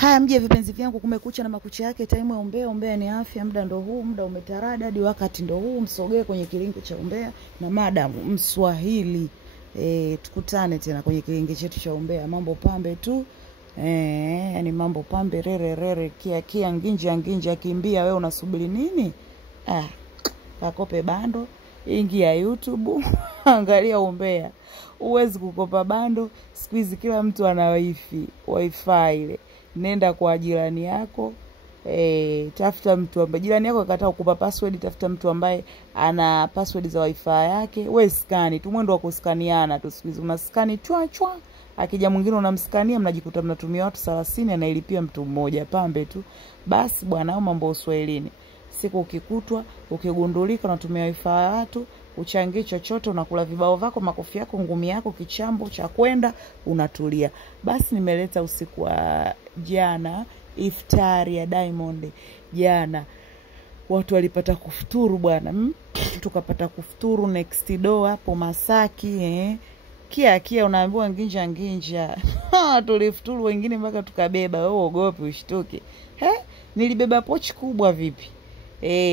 Haya mje vipenzi vyangu, kumekucha na makucha yake, time ya umbea. Umbea ni afya, muda ndo huu, muda umetarada hadi wakati ndo huu. Msogee kwenye kilingo cha umbea na madam Mswahili. Tukutane tena kwenye kilingo chetu cha umbea. Mambo pambe tu. Yani mambo pambe rere kia nginja kimbia. Wewe unasubiri nini? Kakope bando, ingia YouTube, angalia umbea. Uwezi kukopa bando, siku hizi kila mtu ana wifi ile. Nenda kwa jirani yako, tafuta mtu ambaye jirani yako akakataa kukupa password, tafuta mtu ambaye ana password za wifi yake. Wewe skani tu, mwendo wa kuskaniana tu. Siku hizi unaskani chwa, akija mwingine unamskania, mnajikuta mnatumia watu 30, anailipia mtu mmoja. Pambe tu. Basi bwana, mambo Uswahilini. Siku ukikutwa, ukigundulika unatumia wifi ya watu, uchangie chochote, unakula vibao vako, makofi yako, ngumi yako, kichambo cha kwenda, unatulia. Basi nimeleta usiku wa jana iftari ya Diamond. Jana watu walipata kufuturu bwana. Tukapata kufuturu next door hapo Masaki, Kia unaambiwa nginja. Tulifuturu wengine mpaka tukabeba. Wewe ogopi ushtuke. Nilibeba pochi kubwa vipi?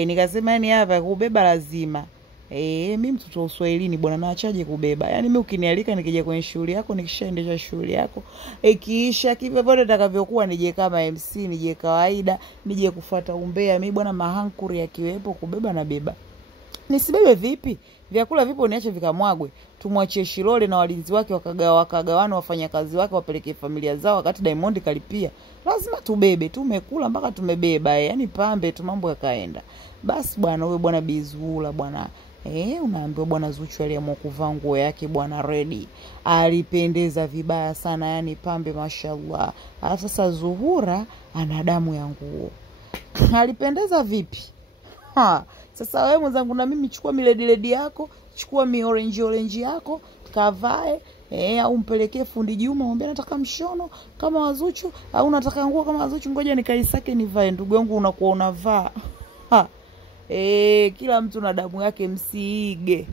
Nikasema yani hapa kubeba lazima. Mimi mtoto wa Uswahilini bwana, naachaje kubeba? Yani mimi ukinialika nikija kwenye shughuli yako, nikishaendesha shughuli yako, ikiisha kipi bado nitakavyokuwa, nije kama MC, nije kawaida, nije kufuata umbea. Mimi bwana, mahankuri yakiwepo kubeba na beba. Nisibebe vipi? Vyakula vipo, niache vikamwagwe. Tumwachie Shilole na walinzi wake wakagawana wafanyakazi wake wapeleke familia zao, wakati Diamond kalipia. Lazima tubebe, tumekula mpaka tumebeba. Yani pambe tu, mambo yakaenda. Basi bwana, wewe bwana Bizula bwana, unaambiwa bwana Zuchu aliamua kuvaa nguo yake bwana ready. Alipendeza vibaya sana, yani pambe mashallah. Sasa Zuhura ana damu ya nguo. Alipendeza vipi? Sasa wewe mwenzangu na mimi, chukua miledi yako, chukua orange yako, kavae, au mpelekee fundi Juma, mwambie nataka mshono kama wa Zuchu, au nataka nguo kama wa Zuchu, ngoja nikaisake nivae. Ndugu yangu, unakuwa unavaa. Kila mtu na damu yake, msiige.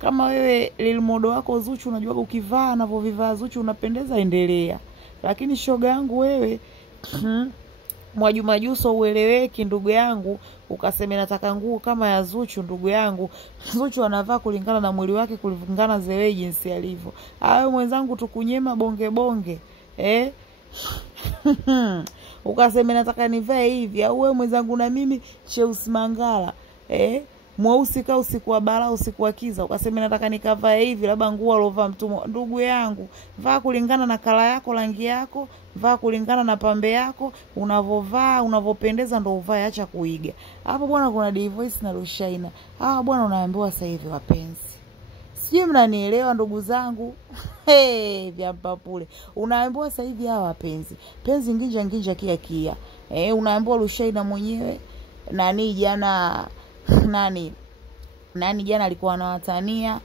Kama wewe lilmodo wako Zuchu unajua ukivaa anavyovivaa Zuchu unapendeza, endelea. Lakini shoga yangu wewe, Mwajuma ueleweki ndugu yangu, ukasema nataka nguo kama ya Zuchu. Ndugu yangu, Zuchu anavaa kulingana na mwili wake, kulingana zewe jinsi alivyo. Wewe mwenzangu tukunyema bonge. Ukasema nataka nivae hivi. Au wewe mwenzangu na mimi Cheusi Mangala, mweusi ka usiku wa bara usiku wa kiza, ukasema nataka nikavae hivi, labda nguo alovaa mtu. Ndugu yangu, vaa kulingana na kala yako, rangi yako, vaa kulingana na pambe yako, unavovaa, unavopendeza ndo uvae, acha kuiga. Hapo bwana kuna Divoice na Rushaina. Bwana unaambiwa sasa hivi wapenzi. Sijui mnanielewa ndugu zangu. Vya mpapule. Unaambiwa sasa hivi hawa wapenzi. Penzi nginja kia. Unaambiwa Rushaina mwenyewe nani jana jana alikuwa anawatania.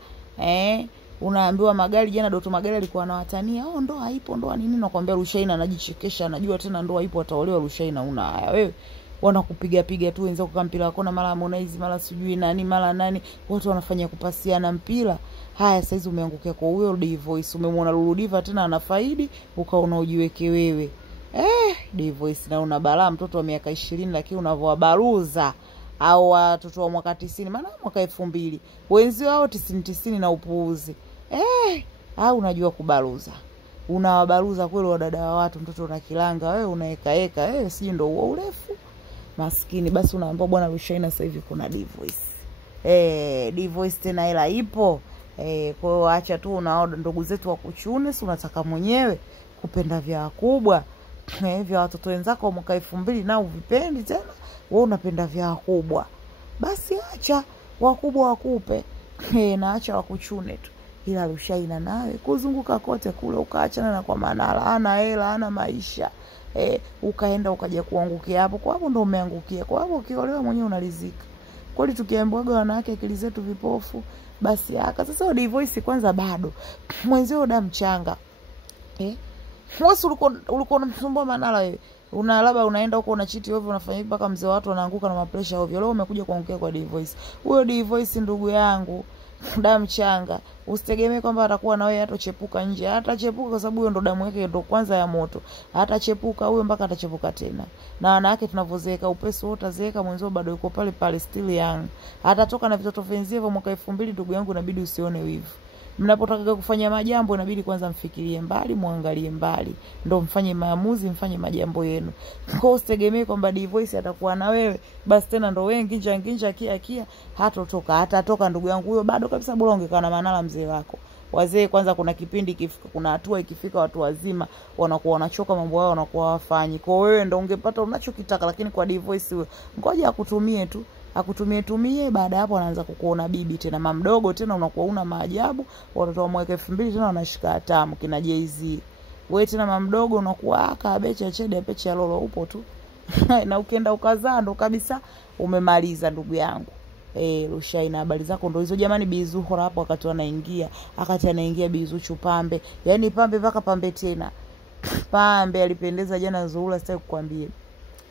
Unaambiwa Magari jana, Doto Magari alikuwa anawatania. Ndoa haipo, ndoa nini? Nakwambia Rushaina anajichekesha, anajua tena ndoa haipo, ataolewa Rushaina. Una haya wewe, wanakupiga tu wenzako kwa mpira wako, na mara Harmonize, mara sijui nani, mara nani, watu wanafanya kupasiana mpira. Haya sasa hizi umeangukia kwa huyo Divoice, umemwona Lulu Diva tena anafaidi, ukaona ujiweke wewe. Divoice na una balaa, mtoto wa miaka 20 lakini unavoabaruza. Au watoto wa mwaka 90, maana mwaka 2000 wenzio wao 90 na upuuzi. Unajua kubaruza, unawabaruza kweli wadada wa watu. Mtoto una kilanga wewe, unaeka siji ndo huo urefu maskini. Basi unaambia bwana Rushaina sasa hivi kuna Divoice. Divoice tena hela ipo. Kwa hiyo acha tu unaoda ndugu zetu wa kuchune. Si unataka mwenyewe kupenda vya wakubwa, vya watoto wenzako mwaka 2000 na uvipendi tena, wewe unapenda vya wakubwa. Basi acha wakubwa wakupe, na acha wakuchune tu. Ila Rushaina nawe kuzunguka kote kule, ukaachana na kwa Manara, hana hela, hana maisha. Ukaenda ukaja kuangukia hapo. Kwa hapo ndo umeangukia. Kwa hapo ukiolewa mwenyewe unalizika. Kweli tukiambiwaga wanawake akili zetu vipofu. Basi sasa Divoice kwanza bado mwenzio damu mchanga. Wewe ulikuwa unamsumbua Manara wewe. Labda unaenda huko unachiti ovyo, unafanya mpaka mzee watu wanaanguka na mapresha ovyo. Leo umekuja kuangukia kwa Divoice. Huyo Divoice ndugu yangu, damu changa. Usitegemee kwamba atakuwa na wewe hatochepuka nje. Hatachepuka kwa sababu hiyo ndo damu yake ndo kwanza ya moto. Hatachepuka huyo mpaka atachepuka tena. Na wanawake tunavozeeka upesi wote azeeka mwanzo bado yuko pale pale still young. Atatoka na vitoto venzie vya mwaka 2000 ndugu yangu inabidi usione wivu. Mnapotaka kufanya majambo inabidi kwanza mfikirie mbali, muangalie mbali. Ndo mfanye maamuzi, mfanye majambo yenu. Kwa usitegemee kwamba Divoice atakuwa na wewe, basi tena ndo wewe nginja kia hatotoka. Hatatoka ndugu yangu huyo bado kabisa bora ungekaa na Manara mzee wako. Wazee kwanza kuna kipindi ikifika, kuna hatua ikifika watu wazima wanakuwa wanachoka mambo yao wanakuwa wafanyi. Kwa wewe ndo ungepata unachokitaka, lakini kwa Divoice wewe ngoja akutumie tu. Akutumie baada hapo anaanza kukuona bibi tena mamdogo tena unakuwa una maajabu. Watoto wa mwaka 2000 tena wanashika hatamu kina Jay-Z. Wewe tena mamdogo unakuwa akabecha chede pecha ya lolo upo tu. Na ukienda ukazaa ndo kabisa umemaliza ndugu yangu. Rushaina habari zako ndo hizo jamani. Bizuhura hapo wakati anaingia Bizuchu Pambe. Yaani Pambe mpaka Pambe tena. Pambe alipendeza jana Zuhura sitaki kukwambia.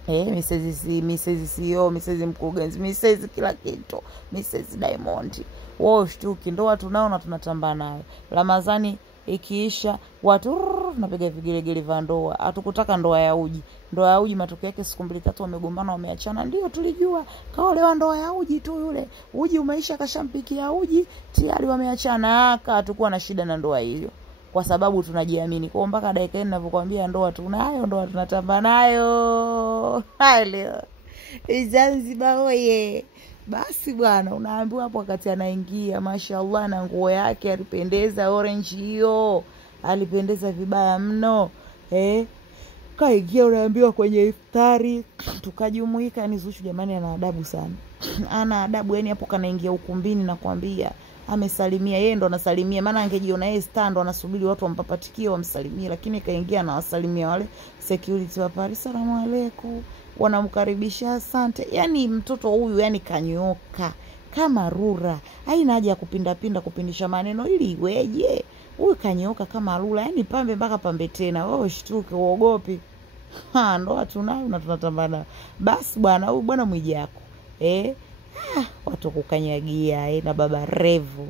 Mrs. CEO, Mrs. Mkurugenzi, Mrs. kila kitu, Mrs. Diamond. Wao shtuki ndo watu nao na tunatamba nayo. Ramadhani ikiisha watu tunapiga vigelegele vya ndoa. Hatukutaka ndoa ya uji. Ndoa ya uji matokeo yake siku 2-3 wamegombana wameachana. Ndio tulijua kaolewa ndoa ya uji tu yule. Uji umeisha kashampikia uji, tayari wameachana. Hatakuwa na shida na ndoa hiyo. Kwa sababu tunajiamini. Kwa mpaka dakika hii ninavyokuambia ndoa tunayo, ndoa tunatamba nayo. Halo. Zanzibar oye. Basi bwana unaambiwa hapo wakati anaingia mashaallah na nguo yake alipendeza orange hiyo. Alipendeza vibaya mno. Kaingia unaambiwa kwenye iftari tukajumuika. Ni Zuchu jamani ana adabu sana. Ana adabu yani hapo kanaingia ukumbini na kuambia amesalimia yeye ndo anasalimia maana angejiona yeye stand anasubiri watu wampapatikie wamsalimie lakini kaingia na wasalimia wale security wa Paris salamu alaykum wanamkaribisha asante. Yani mtoto huyu yani kanyoka kama rura. Haina haja ya kupindisha maneno ili iweje. Huyu kanyoka kama rura yani Pambe mpaka Pambe tena. Wewe shtuke uogopi. Ndo watu nayo na tunatambana. Basi bwana huyu bwana Mwijako. Watu kukanyagia na Baba Revo.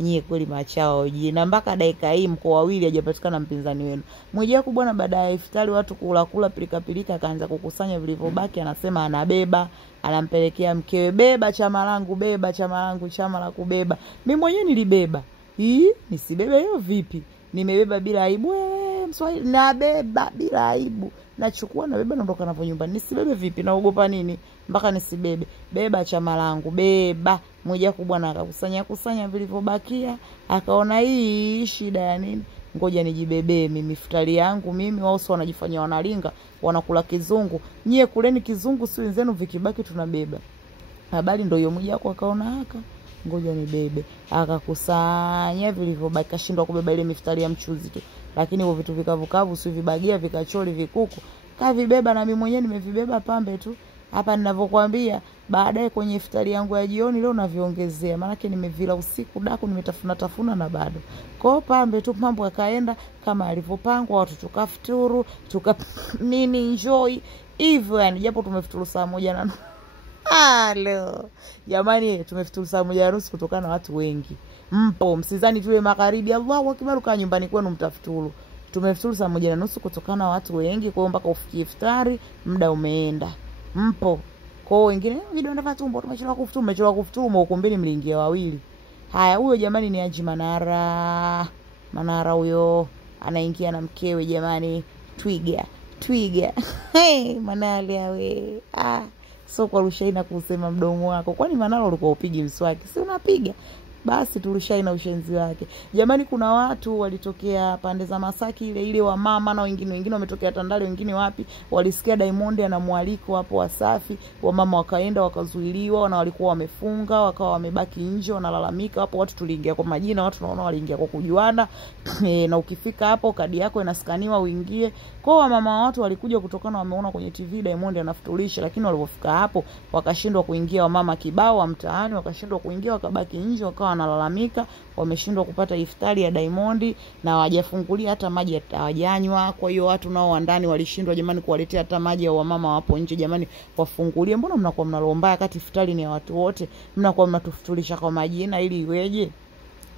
Nyie kweli machao jina mpaka dakika hii mko wawili hajapatikana mpinzani wenu. Mwijako bwana baada ya iftari watu kula pilika akaanza kukusanya vilivyobaki anasema anabeba, anampelekea mkewe beba chama langu chama la kubeba. Mimi mwenyewe nilibeba. Nisibebe hiyo vipi? Nimebeba bila aibu Mswahili nabeba bila aibu. Nachukua na beba naondoka napo nyumbani. Nisibebe vipi? Naogopa nini? Mpaka nisibebe. Beba chama langu, beba. Mwijako bwana akakusanya vilivyobakia, akaona hii shida ya nini? Ngoja nijibebe mimi futari yangu mimi. Wao sio wanajifanya wanalinga, wanakula kizungu. Nyie kuleni kizungu si wenzenu vikibaki tunabeba. Habari ndio hiyo Mwijako akaona ngoja nibebe. Akakusanya vilivyobaki kashindwa kubeba ile miftari ya mchuzi tu. Lakini hivyo vitu vikavukavu si vibagia vikacholi vikuku kavibeba na mimi mwenyewe nimevibeba Pambe tu. Hapa ninavyokuambia baadaye kwenye iftari yangu ya jioni leo naviongezea maana yake nimevila usiku daku nimetafuna na bado. Kwa Pambe tu mambo yakaenda kama alivyopangwa watu tukafuturu nini enjoy hivyo yani japo tumefuturu saa 1:30. Halo. Jamani tumefuturu saa 1:30 kutokana na watu wengi. Mpo msizani tule magharibi Allahu akbar kaa nyumbani kwenu mtafuturu. Tumefuturu saa 1:30 kutokana na watu wengi kwa mpaka ufikie iftari muda umeenda. Mpo. Kwa wengine video ndio tumbo tumechelewa kufuturu ukumbini mliingia wawili. Haya huyo jamani ni Haji Manara huyo anaingia na mkewe jamani Twiga. Manara we. So kwa Rushaina kusema mdomo wako. Kwani Manara ulikuwa upigi mswaki? Si unapiga? Basi Rushaina ushenzi wake. Jamani kuna watu walitokea pande za Masaki ile wa mama na wengine wametokea Tandale wengine wapi walisikia Diamond ana mwaliko hapo Wasafi wa mama wakaenda wakazuiliwa na walikuwa wamefunga wakawa wamebaki nje wanalalamika hapo watu tuliingia kwa majina watu naona waliingia kwa kujuana na ukifika hapo kadi yako inaskaniwa uingie. Kwa mama watu walikuja kutokana wameona kwenye TV Diamond anafutulisha lakini walipofika hapo wakashindwa kuingia wa mama kibao wa mtaani wakashindwa kuingia wakabaki nje wakawa wanalalamika wameshindwa kupata iftari ya Diamond na hawajafungulia hata maji hawajanywa. Kwa hiyo watu nao wa ndani walishindwa jamani kuwaletea hata maji ya wamama wapo nje, jamani wafungulie. Mbona mnakuwa mnalomba kati iftari ni ya watu wote? Mnakuwa mnatufutulisha kwa majina ili iweje?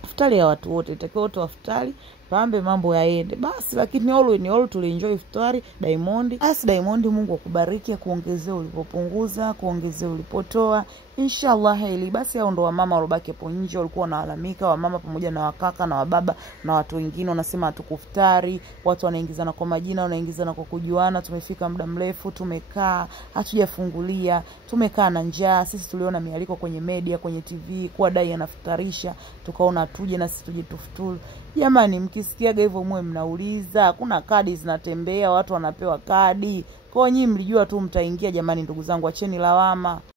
Iftari ya watu wote, itakiwa watu waftari pambe mambo yaende basi. Lakini all tulienjoy iftari Diamond. Diamond, Mungu akubariki, kuongezea ulipopunguza, kuongezea ulipotoa inshallah. Heli basi hao ndo wamama walobaki hapo nje walikuwa wanalalamika, wamama pamoja na wakaka na wababa na watu wengine wanasema hatukuftari, watu wanaingizana kwa majina, wanaingizana kwa kujuana. Tumefika muda mrefu tumekaa hatujafungulia, tumekaa na njaa. Sisi tuliona mialiko kwenye media, kwenye TV kwa dai anafutarisha, tukaona tuje na sisi tuje tufuturu. Jamani, mkisikiaga hivyo mwe mnauliza, kuna kadi zinatembea, watu wanapewa kadi. Kwa nyinyi mlijua tu mtaingia. Jamani ndugu zangu, acheni lawama.